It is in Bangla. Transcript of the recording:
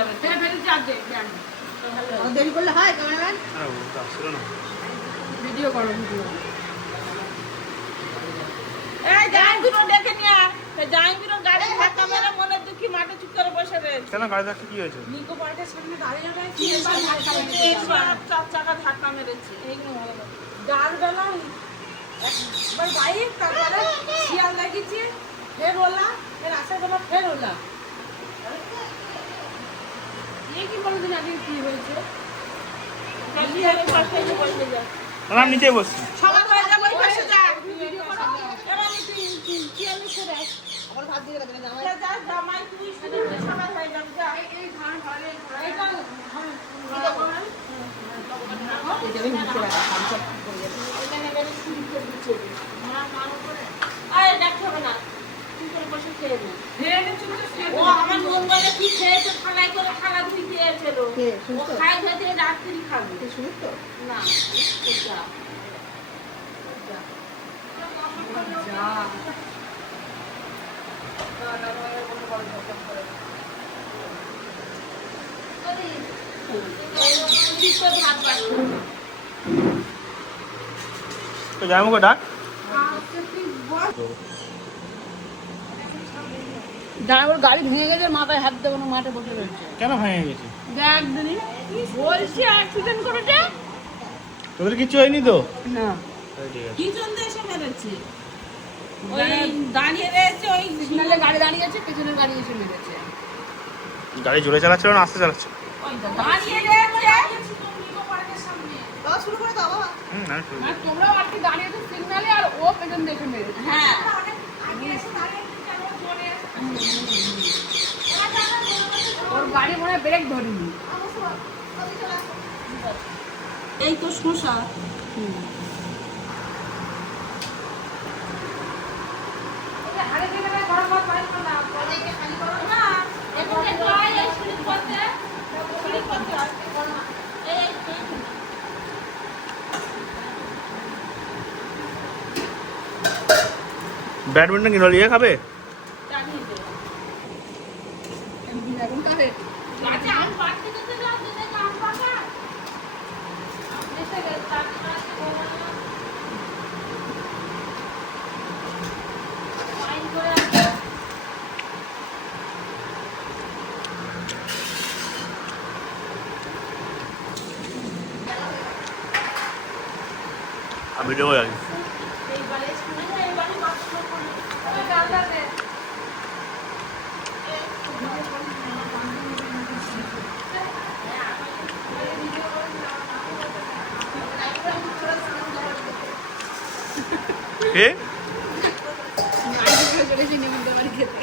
যাবে। দেরি করলে হয় ক্যামেরাম্যান? ভিডিও করো ভিডিও। এই জাহাঙ্গীরও ডেকে নিয়ে আয়। জাহাঙ্গীরও গাড়ি ধাক্কা মেরে মনে দুঃখী মাঠে চুপ করে বসে রয়েছে। কেন গাড়ি ধাক্কা কি হয়েছে? নিকো পার্কের সামনে দাঁড়িয়ে রয়েছে। চার চাকা ধাক্কা মেরেছে। এইগুলো ভালো লাগে। ডাল বেলায় একবার বাইক, তারপরে শিয়াল লাগিয়েছে, ফের ওলা, ফের আসার বেলা ফের ওলা। এই কি কোনোদিন আগে কি হয়েছে? শিয়ালের পাশে এসে বসে যা। আমি নিচেই বসছি। সবার হয়ে যাবে ওই পাশে যা। ভিডিও করো। এবার তুই শিয়ালের ছেড়ে আয়। আবার ভাত দিয়ে দেবে না জামাই। যা, যা, জামাই তুই শুধু সবাই হয়ে যাবে যা। এই ঘাড় ঘরে ঘরে এইটা এই যাবে নিচে রাখা সব করে যাবে। এখানে গেলে চুরি করে দিচ্ছে। আরে দেখতে হবে না। তুই করে বসে খেয়ে নে। ও আমার মন বলে কি খেয়েছে থালায় করে থালা ধুই দিয়েছিল। কে, ও সুস্থ? খাই খেতে রাত্রি খাবে। তুই শুনিস তো? না ও যা। যা। তো জামাইকে ডাক। জামাইবাবুর গাড়ি ভেঙে গেছে, মাথায় হাত দেবো না, মাঠে বসে রয়েছে। কেন ভেঙে গেছে? দেখ দিনি বলছি অ্যাক্সিডেন্ট করেছে। তোদের কিছু হয়নি তো? না ঠিক আছে। পিছন দিয়ে এসে মেরেছে। ওই দাঁড়িয়ে রয়েছে ওই সিগনালে গাড়ি দাঁড়িয়ে আছে, পেছনের গাড়ি এসে মেরেছে। গাড়ি জোরে চালাচ্ছিল না আস্তে চালাচ্ছিল? দাঁড়িয়ে রয়েছে। শুরু করে দাও বাবা। আমি শুরু আর তোমরাও আর কি দাঁড়িয়ে আছো সিগনালে, আর ও পেছন দিয়ে এসে মেরেছে। হ্যাঁ ওর গাড়ি মনে হয় ব্রেক ধরেনি। এই তো শোষা। ব্যাডমিন্টন কিনলো নিয়ে খাবে? এখন কারে ভিডিও হয়ে গেছে। কে? চলে এসে নিয়ে বাড়ি খেতে।